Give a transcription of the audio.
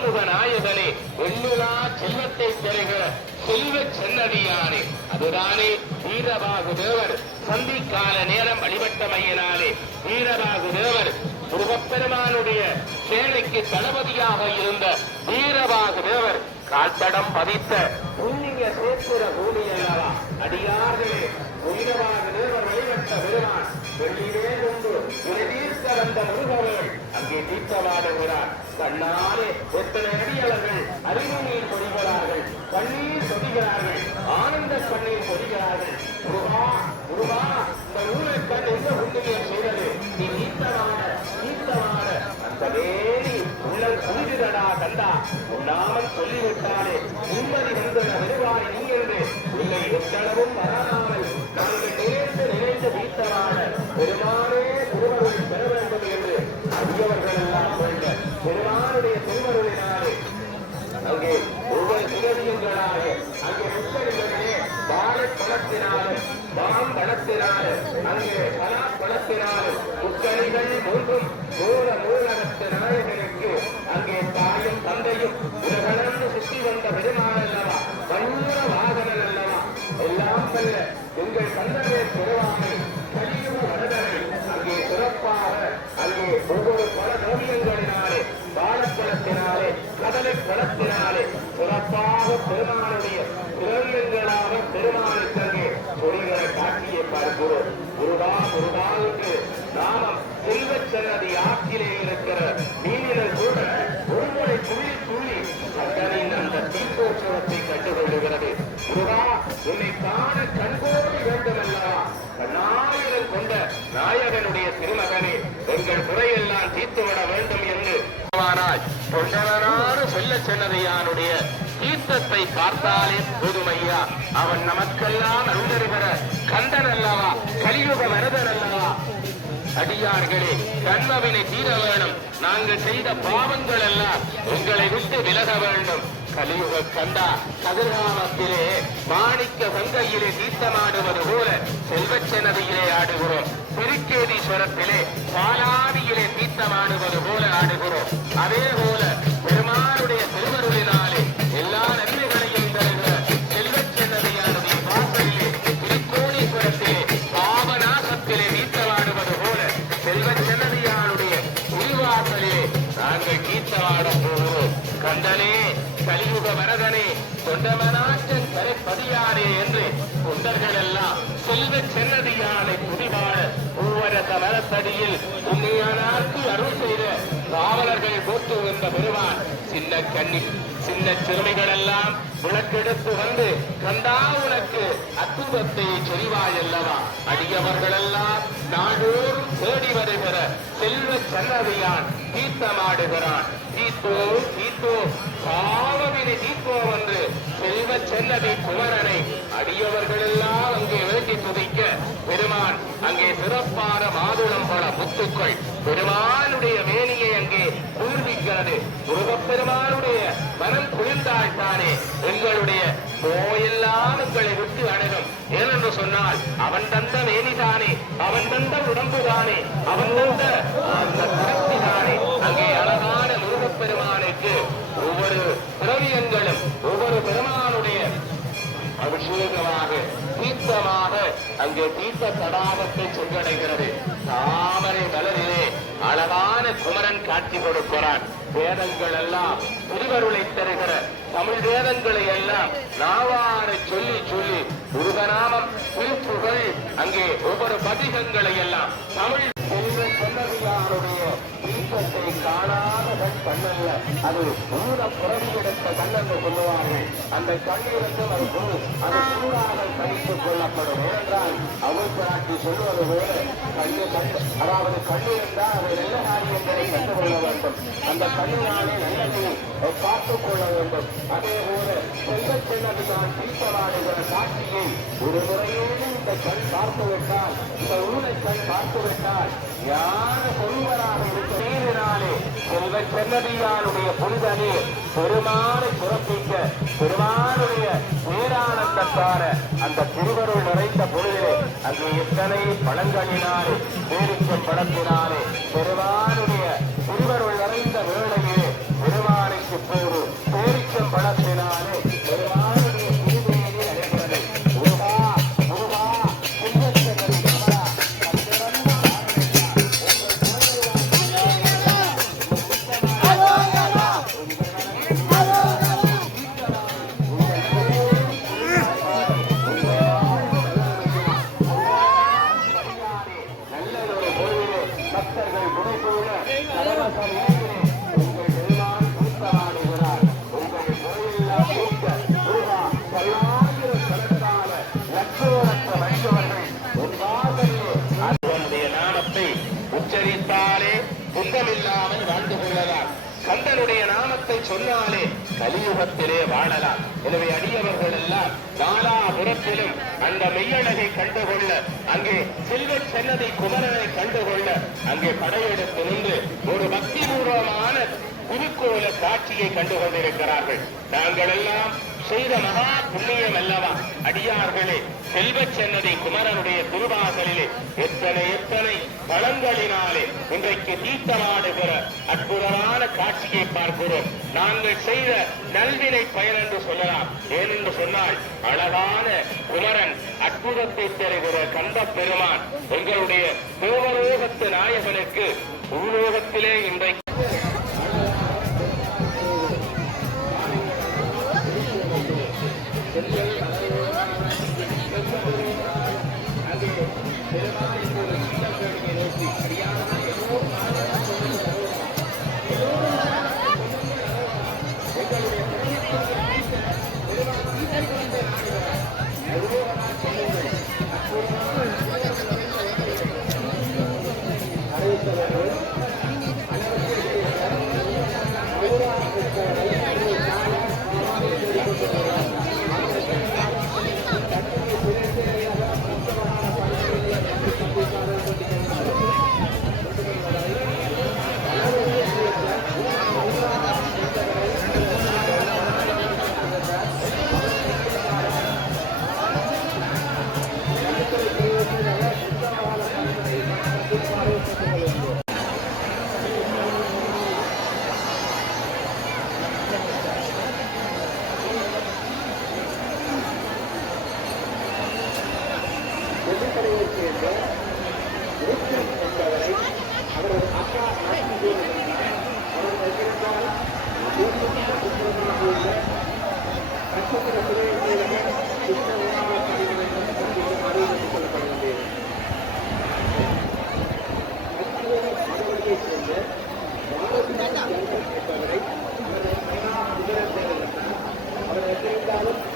ஆறுமுக நாயகனே, எண்ணிலா செல்வத்தை பெறுகிற செல்வ சென்னடியானே, அதுதானே வீரபாகு தேவர் சந்திக்கால நேரம் வழிபட்டமையினாலே வீரபாகு தேவர் முருகப்பெருமானுடைய சேனைக்கு தளபதியாக இருந்த வீரபாகு தேவர் கால்தடம் பதித்த புண்ணிய சேத்திர பூமி அல்லவா. அடியார்களே, வீரபாகு தேவர் வழிபட்ட பெருமான் வெள்ளிலே கொண்டு தீர்க்க வந்த முருகர்கள் அங்கே தீர்த்தமாடுகிறார். கண்ணாலே எத்தனை அடியவர்கள் அறிவு நீர் பொழிகிறார்கள், கண்ணீர் சொதிகிறார்கள், ஆனந்த கண்ணீர் பொழிகிறார்கள். முருகா முருகா, இந்த ஊரை கண் எந்த புண்ணியம் செய்தது? நீ நீத்தமான அந்த வேலி உள்ள புரிகிறடா கண்டா, உண்ணாமல் சொல்லிவிட்டாலே உண்மதி வந்தன வருவாய் நீ என்று உன்னை எத்தளவும் வராமல் நாங்கள் நினைந்து வீத்தமான பெருமானே திருவருள் பெற வேண்டும் என்று அறியவர்கள் எல்லாம் கொண்ட பெருமானுடைய திருவருளினாலே அங்கே ஒவ்வொரு சிவதியங்களாக அங்கே முத்தரிகளிலே பாலப்பழத்தினாலும் பாம்பழத்தினாலும் அங்கே பலாப்பழத்தினாலும் முத்தரிகள் மூன்றும் மூலகத்து நாயகனுக்கு அங்கே தாயும் தந்தையும் உலகளந்து சுற்றி வந்த பெருமான் அல்லவா, வண்ண வாகனன் அல்லவா, எல்லாம் வல்ல எங்கள் தந்தையை பெறுவாமை கலியுக வரதனை அங்கே சிறப்பாக அங்கே ஒவ்வொரு பல நோக்கியங்களினாலே பாலப்பழத்தினாலே கடலை பழத்தினாலே சிறப்பாக பெருமானுடைய திரவியங்களாக பெருமானுக்கு அங்கே பொறிகளை காட்சியை பார்க்கிறோம். முருகா முருகா என்று நாமம் செல்வ சென்னதி ஆற்றிலே இருக்கிற மீனினர் கூட ஒருமுறை துள்ளி துள்ளி கண்டனின் அந்த தீர்ப்போற்சவத்தை கண்டுகொள்ளுகிறது. முருகா, உன்னை காண கண்கோடி வேண்டுமல்லவா, நாயகன் கொண்ட நாயகனுடைய திருமகனே, எங்கள் குறையெல்லாம் தீர்த்துவிட வேண்டும் என்று தொண்டனாறு சொல்ல சென்னதையானுடைய தீர்த்தத்தை பார்த்தாலே போதுமையா, அவன் நமக்கெல்லாம் அருந்தருகிற கந்தன் அல்லவா, கலியுக வரதன் அல்லவா. அடியார்களே, கண்மவினை தீர வேணும், நாங்கள் செய்த பாவங்கள் எல்லாம் உங்களை விட்டு விலக வேண்டும். கலியுக கண்டா, கதிர்காமத்திலே மாணிக்க சங்கையிலே தீர்த்தமாடுவது போல செல்வச்ச நதியிலே ஆடுகிறோம். திருக்கேதீஸ்வரத்திலே பாலாதியிலே தீர்த்தமாடுவது போல ஆடுகிறோம். அதே போல பெருமானுடைய திருவருளினாலே எல்லா நன்மைகளையும் தருகிற செல்வச்ச நதியானுடைய வாசலிலே திருக்கோணீஸ்வரத்திலே பாவநாசத்திலே தீர்த்தமாடுவது போல செல்வச்ச நதியானுடைய உருவாசலிலே நாங்கள் தீர்த்தமாடப் போகிறோம். கண்டனே, கலியுக வரதனே, தொண்டமனாற்றன் கரைப்பதியாரே என்று தொண்டர்கள் எல்லாம் செல்வ சென்னதியானை துதிபாட பூவரத மரத்தடியில் உண்மையானார்க்கு அருள் செய்த காவலர்கள் போட்டு வந்த பெருமான் சின்ன கண்ணி சின்ன சிறுமிகள் எல்லாம் விளக்கெடுத்து வந்து கந்தா உனக்கு அற்புதத்தை சொல்வாய் அல்லவா. அடியவர்கள் எல்லாம் நாடோறும் தேடி வருகிற செல்வ சன்னதியான் தீர்த்தமாடுகிறான். தீத்தோ தீத்தோ பாவவினை தீத்தோ என்று செல்வ சென்னதி குமரனை அடியவர்கள் எல்லாம் அங்கே வேண்டி துதிக்க பெருமான் அங்கே சிறப்பான மாதுளம் பல முத்துக்கள் பெருமானுடைய வேணியை அங்கே பூர்விக்கிறது. முருகப்பெருமானுடைய மனம் குளிர்ந்தால்தானே எங்களுடைய நோயெல்லாம் உங்களை விட்டு அணுகும். ஏனென்று சொன்னால் அவன் தந்த வேணிதானே, அவன் தந்த உடம்புதானே, அவன் தந்த அந்த கருத்திதானே. அங்கே அழகான முருகப்பெருமானுக்கு ஒவ்வொரு திரவியங்களும் ஒவ்வொரு பெருமானுடைய அபிஷேகமாக தீர்த்தமாக அங்கே தீர்த்த தடாகத்தை சென்றடைகிறது. தாமரை மலரிலே அழகான குமரன் காட்சி கொடுக்கிறான். வேதங்கள் எல்லாம் திருவருளை தருகிற தமிழ் வேதங்களை எல்லாம் நாவார சொல்லி சொல்லி முருகநாமம் திருப்புகள் அங்கே ஒவ்வொரு பதிகங்களை எல்லாம் தமிழ் சொன்னதியாருடைய தீர்த்தத்தை காணாத கண்ணல்ல, அது ஊர புறவி எடுத்த கண்ணென்று சொல்லுவார்கள். அந்த கண்ணிலிருந்து அது சூடாக கழித்துக் கொள்ளப்படும். ஏனென்றால் அவள் பிராட்டி சொல்லுவது போல அதாவது கண்ணிருந்தால் அதை நல்ல காரியங்களை கண்டுகொள்ள வேண்டும். அந்த கண்ணினாலே நல்லதை பார்த்துக் கொள்ள வேண்டும். அதே போல செல்வ சென்னது நான் தீர்த்தமாடுகிற காட்சியை ஒரு முறையோடு இந்த கண் பார்த்துவிட்டால், இந்த ஊரை கண் பார்த்துவிட்டால் ஞான பொருவராக இருக்கிறாலே செல்வ சென்னதியானுடைய புனிதனே பெருமானை சிறப்பிக்க பெருமானுடைய பேரானந்தத்தார அந்த திருவருள் நிறைந்த பொழுதிலே அங்கே எத்தனை பழங்களினாலே பேரிக்கும் படத்தினாலே பெருமானுடைய திருவருள் நிறைந்த வேளையிலே பெருமானுக்கு உச்சரித்தாலே துன்பமில்லாமல் வாழ்ந்து கொள்ளலாம். கந்தனுடைய நாமத்தை சொன்னாலே கலியுகத்திலே வாழலாம். எனவே அடியவர்கள் எல்லாம் நாலாபுரத்திலும் அந்த மெய்யழகை கண்டுகொள்ள, அங்கே செல்வ சென்னதி குமரனை கண்டுகொள்ள அங்கே படையெடுத்து நின்று ஒரு பக்தி பூர்வமான குருக்கோல காட்சியை கண்டுகொண்டிருக்கிறார்கள். நாங்கள் எல்லாம் செய்த மகா புண்ணியம் அல்லவா அடியார்களே. செல்வ சென்னதி குமரனுடைய திருவாசலிலே எத்தனை எத்தனை பழங்களினாலே இன்றைக்கு தீர்த்தமாடுகிற அற்புதமான காட்சியை பார்க்கிறோம். நாங்கள் செய்த நல்வினை பயன் என்று சொல்லலாம். ஏனென்று சொன்னால் அழகான குமரன், அற்புதத்தை தருகிற கந்த பெருமான் எங்களுடைய தேவலோகத்து நாயகனுக்கு பூலோகத்திலே இன்றைக்கு அவர்